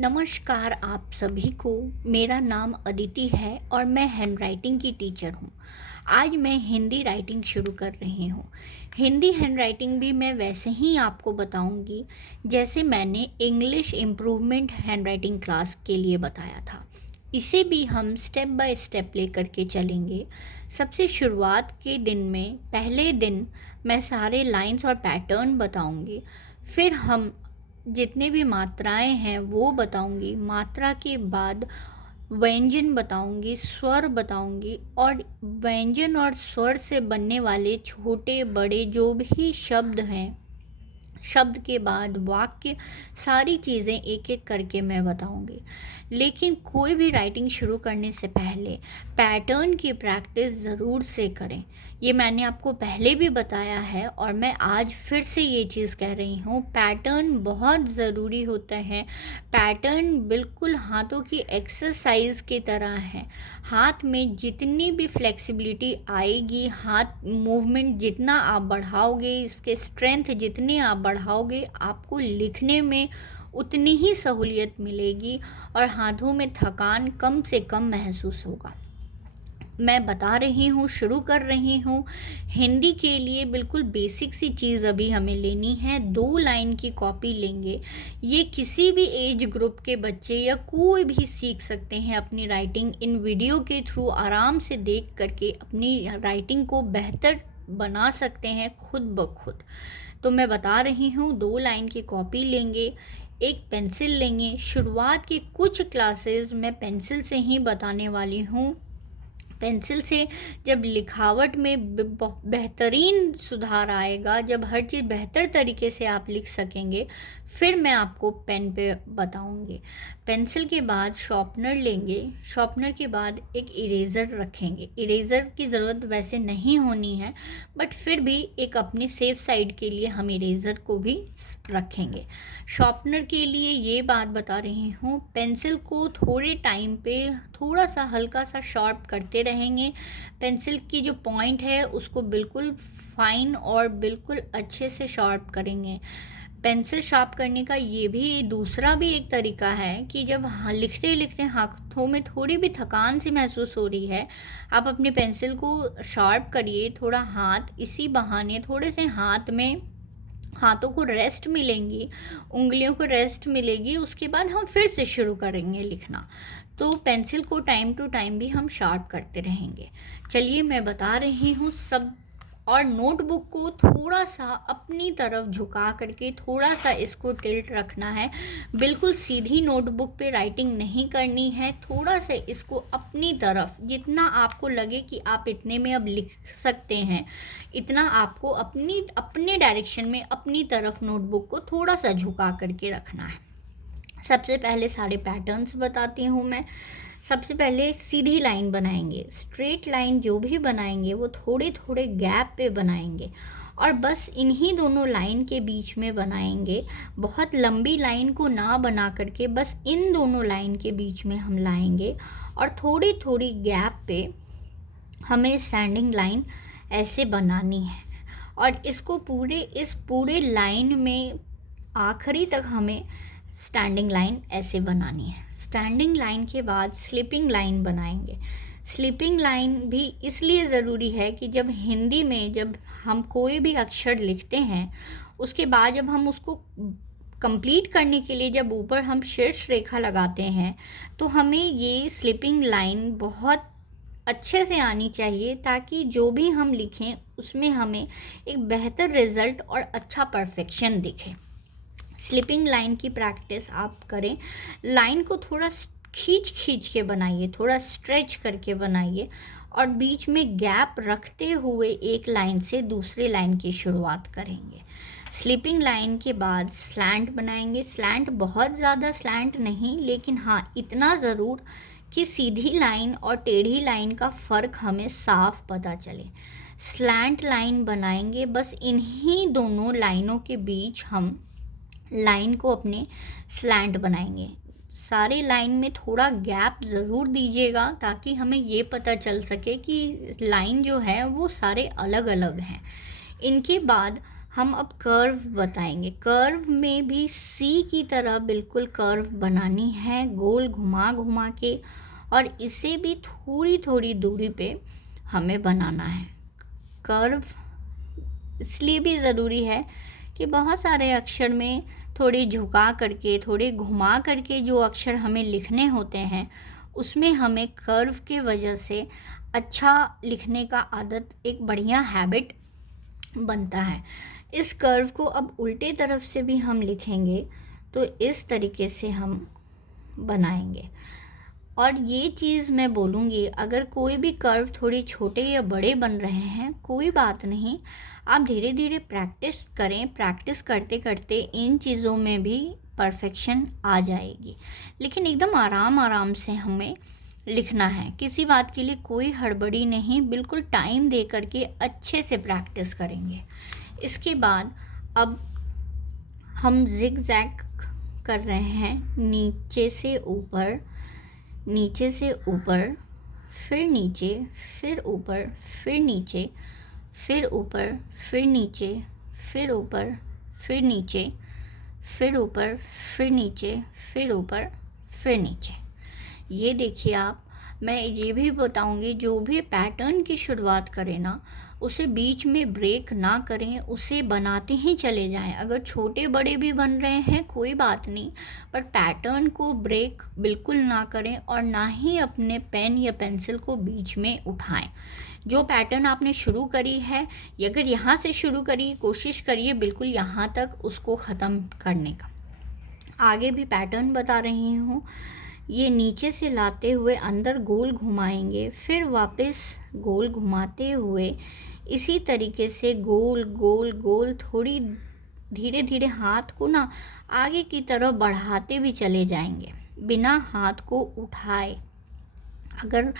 नमस्कार आप सभी को। मेरा नाम अदिति है और मैं हैंडराइटिंग की टीचर हूँ। आज मैं हिंदी राइटिंग शुरू कर रही हूँ। हिंदी हैंडराइटिंग भी मैं वैसे ही आपको बताऊँगी जैसे मैंने इंग्लिश इम्प्रूवमेंट हैंडराइटिंग क्लास के लिए बताया था। इसे भी हम स्टेप बाय स्टेप लेकर के चलेंगे। सबसे शुरुआत के दिन में पहले दिन मैं सारे लाइंस और पैटर्न बताऊँगी। फिर हम जितने भी मात्राएँ हैं वो बताऊँगी, मात्रा के बाद व्यंजन बताऊँगी, स्वर बताऊँगी और व्यंजन और स्वर से बनने वाले छोटे-बड़े जो भी शब्द हैं, शब्द के बाद वाक्य, सारी चीज़ें एक-एक करके मैं बताऊँगी। लेकिन कोई भी राइटिंग शुरू करने से पहले पैटर्न की प्रैक्टिस ज़रूर से करें। ये मैंने आपको पहले भी बताया है और मैं आज फिर से ये चीज़ कह रही हूँ, पैटर्न बहुत ज़रूरी होता है। पैटर्न बिल्कुल हाथों की एक्सरसाइज की तरह है। हाथ में जितनी भी फ्लेक्सिबिलिटी आएगी, हाथ मूवमेंट जितना आप बढ़ाओगे, इसके स्ट्रेंथ जितने आप बढ़ाओगे, आपको लिखने में उतनी ही सहूलियत मिलेगी और हाथों में थकान कम से कम महसूस होगा। मैं बता रही हूँ, शुरू कर रही हूँ। हिंदी के लिए बिल्कुल बेसिक सी चीज़ अभी हमें लेनी है। 2 लाइन की कॉपी लेंगे। ये किसी भी एज ग्रुप के बच्चे या कोई भी सीख सकते हैं अपनी राइटिंग इन वीडियो के थ्रू आराम से देख करके अपनी राइटिंग को बेहतर बना सकते हैं खुद ब खुद। तो मैं बता रही हूँ, 2 लाइन की कॉपी लेंगे, एक पेंसिल लेंगे। शुरुआत की कुछ क्लासेस मैं पेंसिल से ही बताने वाली हूँ। पेंसिल से जब लिखावट में बेहतरीन सुधार आएगा, जब हर चीज़ बेहतर तरीके से आप लिख सकेंगे, फिर मैं आपको पेन पे बताऊंगी। पेंसिल के बाद शॉर्पनर लेंगे। शॉर्पनर के बाद एक इरेज़र रखेंगे। इरेज़र की ज़रूरत वैसे नहीं होनी है, बट फिर भी एक अपने सेफ साइड के लिए हम इरेज़र को भी रखेंगे। शॉर्पनर के लिए ये बात बता रही हूँ, पेंसिल को थोड़े टाइम पे थोड़ा सा हल्का सा शार्प करते रहेंगे। पेंसिल की जो पॉइंट है उसको बिल्कुल फाइन और बिल्कुल अच्छे से शार्प करेंगे। पेंसिल शार्प करने का ये भी दूसरा भी एक तरीका है कि जब लिखते लिखते हाथों में थोड़ी भी थकान सी महसूस हो रही है, आप अपनी पेंसिल को शार्प करिए थोड़ा हाथ, इसी बहाने थोड़े से हाथों को रेस्ट मिलेंगी, उंगलियों को रेस्ट मिलेगी। उसके बाद हम फिर से शुरू करेंगे लिखना। तो पेंसिल को टाइम टू टाइम भी हम शार्प करते रहेंगे। चलिए मैं बता रही हूँ सब। और नोटबुक को थोड़ा सा अपनी तरफ झुका करके थोड़ा सा इसको टिल्ट रखना है। बिल्कुल सीधी नोटबुक पे राइटिंग नहीं करनी है। थोड़ा सा इसको अपनी तरफ, जितना आपको लगे कि आप इतने में अब लिख सकते हैं, इतना आपको अपने डायरेक्शन में अपनी तरफ नोटबुक को थोड़ा सा झुका करके रखना है। सबसे पहले सारे पैटर्न्स बताती हूँ मैं। सबसे पहले सीधी लाइन बनाएंगे। स्ट्रेट लाइन जो भी बनाएंगे वो थोड़े थोड़े गैप पे बनाएंगे और बस इन्हीं दोनों लाइन के बीच में बनाएंगे। बहुत लंबी लाइन को ना बना करके बस इन दोनों लाइन के बीच में हम लाएंगे और थोड़ी थोड़ी गैप पे हमें स्टैंडिंग लाइन ऐसे बनानी है और इस पूरे लाइन में आखिरी तक हमें स्टैंडिंग लाइन ऐसे बनानी है। स्टैंडिंग लाइन के बाद स्लीपिंग लाइन बनाएंगे। स्लीपिंग लाइन भी इसलिए ज़रूरी है कि जब हिंदी में जब हम कोई भी अक्षर लिखते हैं, उसके बाद जब हम उसको कंप्लीट करने के लिए जब ऊपर हम शीर्ष रेखा लगाते हैं, तो हमें ये स्लीपिंग लाइन बहुत अच्छे से आनी चाहिए ताकि जो भी हम लिखें उसमें हमें एक बेहतर रिज़ल्ट और अच्छा परफेक्शन दिखे। स्लिपिंग लाइन की प्रैक्टिस आप करें। लाइन को थोड़ा खींच खींच के बनाइए, थोड़ा स्ट्रेच करके बनाइए और बीच में गैप रखते हुए एक लाइन से दूसरी लाइन की शुरुआत करेंगे। स्लिपिंग लाइन के बाद स्लैंट बनाएंगे। स्लैंट बहुत ज़्यादा स्लैंट नहीं, लेकिन हाँ इतना ज़रूर कि सीधी लाइन और टेढ़ी लाइन का फ़र्क हमें साफ पता चले। स्लैंट लाइन बनाएंगे। बस इन्हीं दोनों लाइनों के बीच हम लाइन को अपने स्लैंट बनाएंगे। सारे लाइन में थोड़ा गैप ज़रूर दीजिएगा ताकि हमें ये पता चल सके कि लाइन जो है वो सारे अलग अलग हैं। इनके बाद हम अब कर्व बताएंगे। कर्व में भी सी की तरह बिल्कुल कर्व बनानी है, गोल घुमा घुमा के, और इसे भी थोड़ी थोड़ी दूरी पे हमें बनाना है। कर्व इसलिए भी ज़रूरी है कि बहुत सारे अक्षर में थोड़ी झुका करके, थोड़ी घुमा करके जो अक्षर हमें लिखने होते हैं, उसमें हमें कर्व के वजह से अच्छा लिखने का आदत, एक बढ़िया हैबिट बनता है। इस कर्व को अब उल्टे तरफ से भी हम लिखेंगे तो इस तरीके से हम बनाएंगे। और ये चीज़ मैं बोलूँगी, अगर कोई भी कर्व थोड़े छोटे या बड़े बन रहे हैं, कोई बात नहीं, आप धीरे धीरे प्रैक्टिस करें। प्रैक्टिस करते करते इन चीज़ों में भी परफेक्शन आ जाएगी। लेकिन एकदम आराम आराम से हमें लिखना है, किसी बात के लिए कोई हड़बड़ी नहीं, बिल्कुल टाइम दे करके अच्छे से प्रैक्टिस करेंगे। इसके बाद अब हम जिग जैग कर रहे हैं, नीचे से ऊपर, नीचे से ऊपर, फिर नीचे, फिर ऊपर, फिर नीचे, फिर ऊपर, फिर नीचे, फिर ऊपर, फिर नीचे, फिर ऊपर, फिर नीचे, फिर ऊपर, फिर नीचे। ये देखिए आप, मैं ये भी बताऊंगी, जो भी पैटर्न की शुरुआत करें ना, उसे बीच में ब्रेक ना करें, उसे बनाते ही चले जाएं। अगर छोटे बड़े भी बन रहे हैं कोई बात नहीं, पर पैटर्न को ब्रेक बिल्कुल ना करें, और ना ही अपने पेन या पेंसिल को बीच में उठाएं। जो पैटर्न आपने शुरू करी है, अगर यहाँ से शुरू करिए, कोशिश करिए बिल्कुल यहाँ तक उसको ख़त्म करने का। आगे भी पैटर्न बता रही हूँ। ये नीचे से लाते हुए अंदर गोल घुमाएंगे, फिर वापस गोल घुमाते हुए इसी तरीके से गोल गोल गोल, थोड़ी धीरे धीरे हाथ को ना आगे की तरफ बढ़ाते भी चले जाएंगे बिना हाथ को उठाए। अगर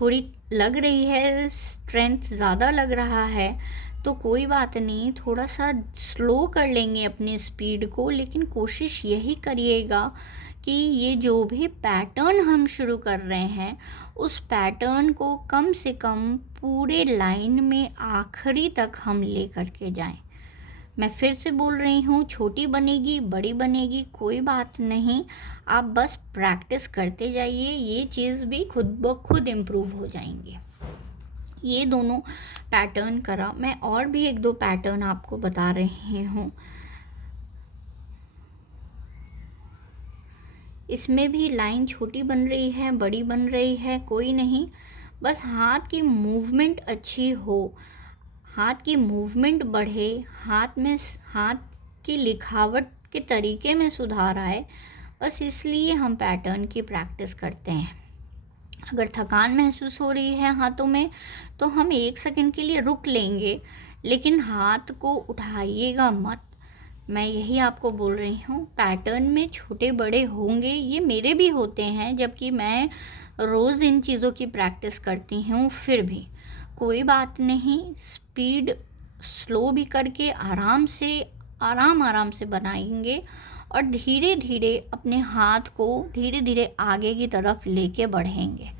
थोड़ी लग रही है, स्ट्रेंथ ज़्यादा लग रहा है, तो कोई बात नहीं, थोड़ा सा स्लो कर लेंगे अपनी स्पीड को। लेकिन कोशिश यही करिएगा कि ये जो भी पैटर्न हम शुरू कर रहे हैं, उस पैटर्न को कम से कम पूरे लाइन में आखिरी तक हम ले करके जाएं। मैं फिर से बोल रही हूँ, छोटी बनेगी बड़ी बनेगी कोई बात नहीं, आप बस प्रैक्टिस करते जाइए, ये चीज़ भी खुद ब खुद इम्प्रूव हो जाएंगे। ये दोनों पैटर्न करा, मैं और भी एक दो पैटर्न आपको बता रही हूँ। इसमें भी लाइन छोटी बन रही है, बड़ी बन रही है, कोई नहीं, बस हाथ की मूवमेंट अच्छी हो, हाथ की मूवमेंट बढ़े, हाथ की लिखावट के तरीके में सुधार आए, बस इसलिए हम पैटर्न की प्रैक्टिस करते हैं। अगर थकान महसूस हो रही है हाथों में, तो हम 1 सेकंड के लिए रुक लेंगे, लेकिन हाथ को उठाइएगा मत। मैं यही आपको बोल रही हूँ, पैटर्न में छोटे बड़े होंगे, ये मेरे भी होते हैं, जबकि मैं रोज़ इन चीज़ों की प्रैक्टिस करती हूँ। फिर भी कोई बात नहीं, स्पीड स्लो भी करके आराम आराम से बनाएंगे, और धीरे धीरे अपने हाथ को धीरे धीरे आगे की तरफ लेके बढ़ेंगे,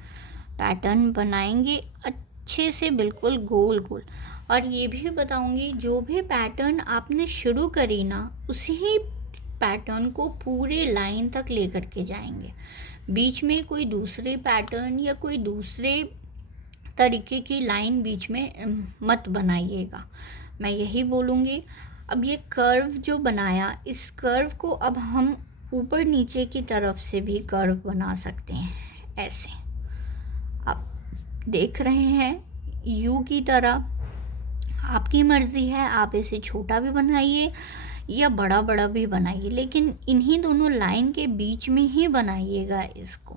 पैटर्न बनाएंगे अच्छे से, बिल्कुल गोल गोल। और ये भी बताऊंगी, जो भी पैटर्न आपने शुरू करी ना, उसी पैटर्न को पूरे लाइन तक लेकर के जाएंगे। बीच में कोई दूसरे पैटर्न या कोई दूसरे तरीके की लाइन बीच में मत बनाइएगा, मैं यही बोलूँगी। अब ये कर्व जो बनाया, इस कर्व को अब हम ऊपर नीचे की तरफ से भी कर्व बना सकते हैं, ऐसे आप देख रहे हैं, यू की तरह। आपकी मर्ज़ी है, आप इसे छोटा भी बनाइए या बड़ा बड़ा भी बनाइए, लेकिन इन्हीं दोनों लाइन के बीच में ही बनाइएगा। इसको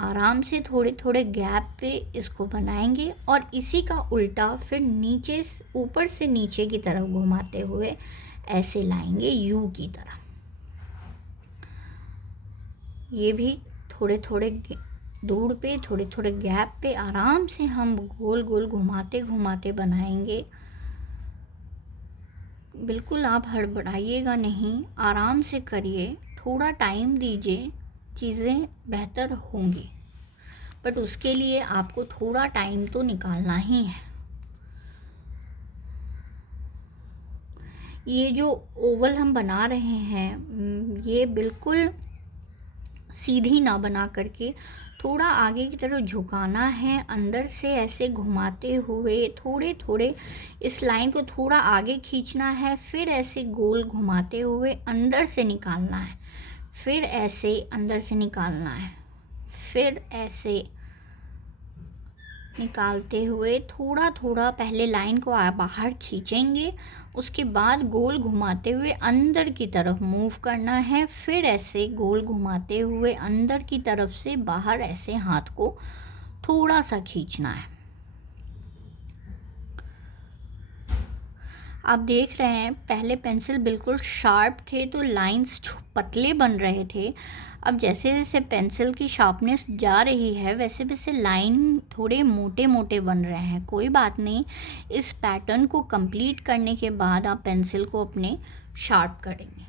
आराम से थोड़े थोड़े गैप पे इसको बनाएंगे, और इसी का उल्टा फिर नीचे ऊपर से नीचे की तरफ घुमाते हुए ऐसे लाएंगे यू की तरह। ये भी थोड़े थोड़े दूर पे, थोड़े थोड़े गैप पे आराम से हम गोल गोल घुमाते घुमाते बनाएंगे। बिल्कुल आप हड़बड़ाइएगा नहीं, आराम से करिए, थोड़ा टाइम दीजिए, चीज़ें बेहतर होंगी, बट उसके लिए आपको थोड़ा टाइम तो निकालना ही है। ये जो ओवल हम बना रहे हैं ये बिल्कुल सीधी ना बना करके थोड़ा आगे की तरफ झुकाना है, अंदर से ऐसे घुमाते हुए थोड़े थोड़े इस लाइन को थोड़ा आगे खींचना है, फिर ऐसे गोल घुमाते हुए अंदर से निकालना है, फिर ऐसे अंदर से निकालना है, फिर ऐसे निकालते हुए थोड़ा थोड़ा पहले लाइन को बाहर खींचेंगे, उसके बाद गोल घुमाते हुए अंदर की तरफ मूव करना है, फिर ऐसे गोल घुमाते हुए अंदर की तरफ से बाहर ऐसे हाथ को थोड़ा सा खींचना है। आप देख रहे हैं पहले पेंसिल बिल्कुल शार्प थे तो लाइंस पतले बन रहे थे। अब जैसे जैसे पेंसिल की शार्पनेस जा रही है वैसे वैसे लाइन थोड़े मोटे मोटे बन रहे हैं। कोई बात नहीं, इस पैटर्न को कंप्लीट करने के बाद आप पेंसिल को अपने शार्प करेंगे।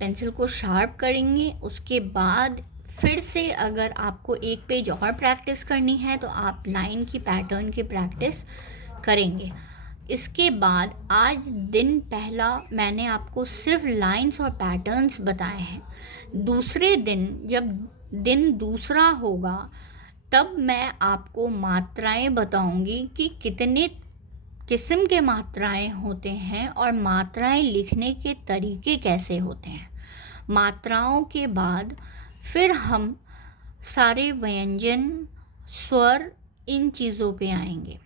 पेंसिल को शार्प करेंगे उसके बाद फिर से अगर आपको एक पेज और प्रैक्टिस करनी है तो आप लाइन की पैटर्न की प्रैक्टिस करेंगे। इसके बाद आज दिन पहला मैंने आपको सिर्फ लाइंस और पैटर्न्स बताए हैं। दूसरे दिन जब दिन दूसरा होगा तब मैं आपको मात्राएं बताऊंगी कि कितने किस्म के मात्राएं होते हैं और मात्राएं लिखने के तरीके कैसे होते हैं। मात्राओं के बाद फिर हम सारे व्यंजन, स्वर, इन चीज़ों पे आएंगे।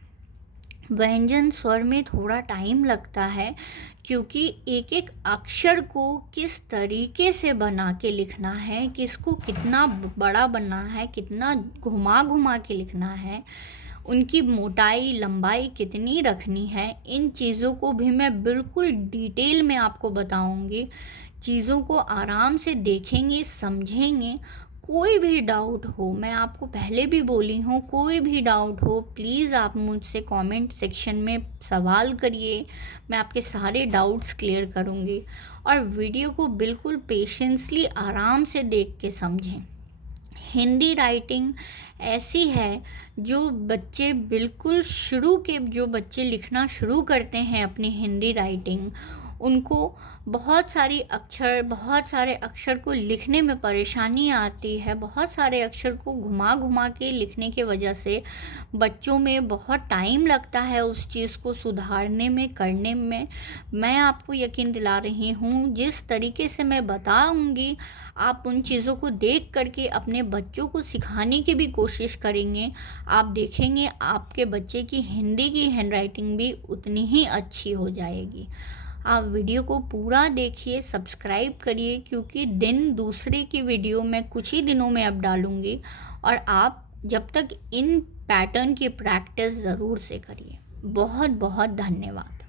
व्यंजन स्वर में थोड़ा टाइम लगता है क्योंकि एक एक अक्षर को किस तरीके से बना के लिखना है, किसको कितना बड़ा बनना है, कितना घुमा घुमा के लिखना है, उनकी मोटाई लंबाई कितनी रखनी है, इन चीज़ों को भी मैं बिल्कुल डिटेल में आपको बताऊंगी। चीज़ों को आराम से देखेंगे, समझेंगे। कोई भी डाउट हो, मैं आपको पहले भी बोली हूँ, कोई भी डाउट हो प्लीज़ आप मुझसे कमेंट सेक्शन में सवाल करिए, मैं आपके सारे डाउट्स क्लियर करूँगी। और वीडियो को बिल्कुल पेशेंसली आराम से देख के समझें। हिंदी राइटिंग ऐसी है जो बच्चे बिल्कुल जो बच्चे लिखना शुरू करते हैं अपनी हिंदी राइटिंग, उनको बहुत सारे अक्षर को लिखने में परेशानी आती है। बहुत सारे अक्षर को घुमा घुमा के लिखने की वजह से बच्चों में बहुत टाइम लगता है उस चीज़ को सुधारने में, करने में। मैं आपको यकीन दिला रही हूँ जिस तरीके से मैं बताऊँगी आप उन चीज़ों को देख करके अपने बच्चों को सिखाने की भी कोशिश करेंगे। आप देखेंगे आपके बच्चे की हिंदी की हैंडराइटिंग भी उतनी ही अच्छी हो जाएगी। आप वीडियो को पूरा देखिए, सब्सक्राइब करिए क्योंकि दिन दूसरे की वीडियो मैं कुछ ही दिनों में अब डालूँगी और आप जब तक इन पैटर्न की प्रैक्टिस ज़रूर से करिए। बहुत बहुत धन्यवाद।